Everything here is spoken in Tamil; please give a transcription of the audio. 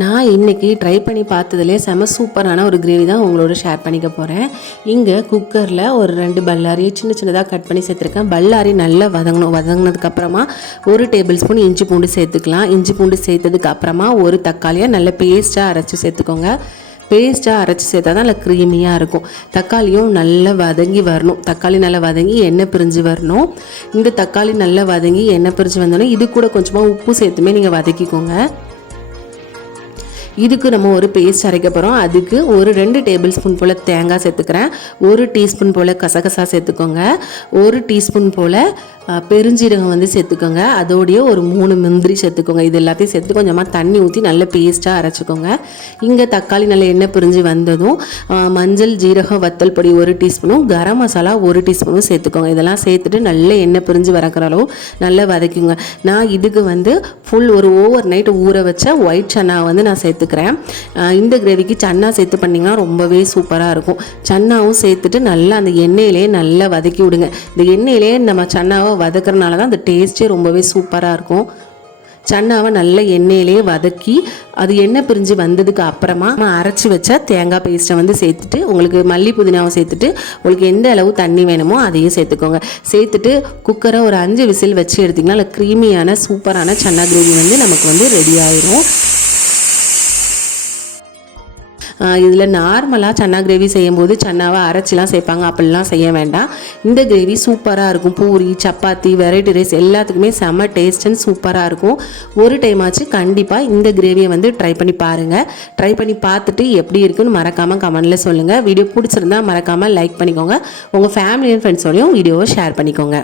நான் இன்றைக்கி ட்ரை பண்ணி பார்த்ததுலேயே செம சூப்பரான ஒரு கிரேவி தான் உங்களோட ஷேர் பண்ணிக்க போகிறேன். இங்கே குக்கரில் ஒரு 2 பல்லாரியை சின்ன சின்னதாக கட் பண்ணி சேர்த்துருக்கேன். பல்லாரி நல்லா வதங்கினதுக்கப்புறமா 1 டேபிள் ஸ்பூன் இஞ்சி பூண்டு சேர்த்துக்கலாம். இஞ்சி பூண்டு சேர்த்ததுக்கப்புறமா ஒரு தக்காளியை நல்ல பேஸ்ட்டாக அரைச்சி சேர்த்துக்கோங்க. பேஸ்ட்டாக அரைச்சி சேர்த்தா தான் நல்லா க்ரீமியாக இருக்கும். தக்காளியும் நல்லா வதங்கி வரணும். தக்காளி நல்லா வதங்கி எண்ணெய் பிரிஞ்சு வரணும். இந்த தக்காளி நல்லா வதங்கி எண்ணெய் பிரிஞ்சு வந்தோடனே இது கூட கொஞ்சமாக உப்பு சேர்த்துமே நீங்கள் வதக்கிக்கோங்க. இதுக்கு நம்ம ஒரு பேஸ்ட் அரைக்க போகிறோம். அதுக்கு ஒரு 2 டேபிள் ஸ்பூன் போல் தேங்காய் சேர்த்துக்கிறேன். 1 டீஸ்பூன் போல் கசகசா சேர்த்துக்கோங்க. 1 டீஸ்பூன் போல் பெருஞ்சீரகம் சேர்த்துக்கோங்க. அதோடைய ஒரு 3 முந்திரி சேர்த்துக்கோங்க. இது எல்லாத்தையும் சேர்த்து கொஞ்சமாக தண்ணி ஊற்றி நல்ல பேஸ்ட்டாக அரைச்சிக்கோங்க. இங்கே தக்காளி நல்ல எண்ணெய் பிரிஞ்சு வந்ததும் மஞ்சள் ஜீரகம் வத்தல் பொடி 1 டீஸ்பூனும் கரம் மசாலா 1 டீஸ்பூனும் சேர்த்துக்கோங்க. இதெல்லாம் சேர்த்துட்டு நல்ல எண்ணெய் பிரிஞ்சு வரக்கிற அளவு நல்லா வதக்குங்க. நான் இதுக்கு ஃபுல் ஒரு ஓவர் நைட் ஊற வச்ச ஒயிட் சன்னா நான் சேர்த்துக்கிறேன். இந்த கிரேவிக்கு சன்னா சேர்த்து பண்ணிங்கன்னா ரொம்பவே சூப்பராக இருக்கும். சன்னாவும் சேர்த்துட்டு நல்லா அந்த எண்ணெயிலே நல்லா வதக்கி விடுங்க. இந்த எண்ணெயிலே நம்ம சன்னாவை வதக்கிறனால தான் அந்த டேஸ்ட்டே ரொம்பவே சூப்பராக இருக்கும். சன்னாவை நல்ல எண்ணெயிலே வதக்கி அது எண்ணெய் பிரிஞ்சு வந்ததுக்கு அப்புறமா அரைச்சி வச்ச தேங்காய் பேஸ்ட்டை சேர்த்துட்டு உங்களுக்கு மல்லி புதினாவை சேர்த்துட்டு உங்களுக்கு எந்த அளவு தண்ணி வேணுமோ அதையும் சேர்த்துக்கோங்க. சேர்த்துட்டு குக்கரை ஒரு 5 விசில் வச்சு எடுத்திங்கன்னா நல்ல க்ரீமியான சூப்பரான சன்னா கிரேவி நமக்கு ரெடி ஆயிடும். இதில் நார்மலாக சன்னா கிரேவி செய்யும்போது சன்னாவை அரைச்சிலாம் சேர்ப்பாங்க. அப்படிலாம் செய்ய வேண்டாம். இந்த கிரேவி சூப்பராக இருக்கும். பூரி, சப்பாத்தி, வெரைட்டி ரைஸ் எல்லாத்துக்குமே செம்ம டேஸ்ட் அண்ட் சூப்பராக இருக்கும். ஒரு டைம் ஆச்சு கண்டிப்பாக இந்த கிரேவியை ட்ரை பண்ணி பாருங்கள். ட்ரை பண்ணி பார்த்துட்டு எப்படி இருக்குன்னு மறக்காமல் கமெண்டில் சொல்லுங்கள். வீடியோ பிடிச்சிருந்தா மறக்காமல் லைக் பண்ணிக்கோங்க. உங்கள் ஃபேமிலி அண்ட் ஃப்ரெண்ட்ஸோடையும் வீடியோவை ஷேர் பண்ணிக்கோங்க.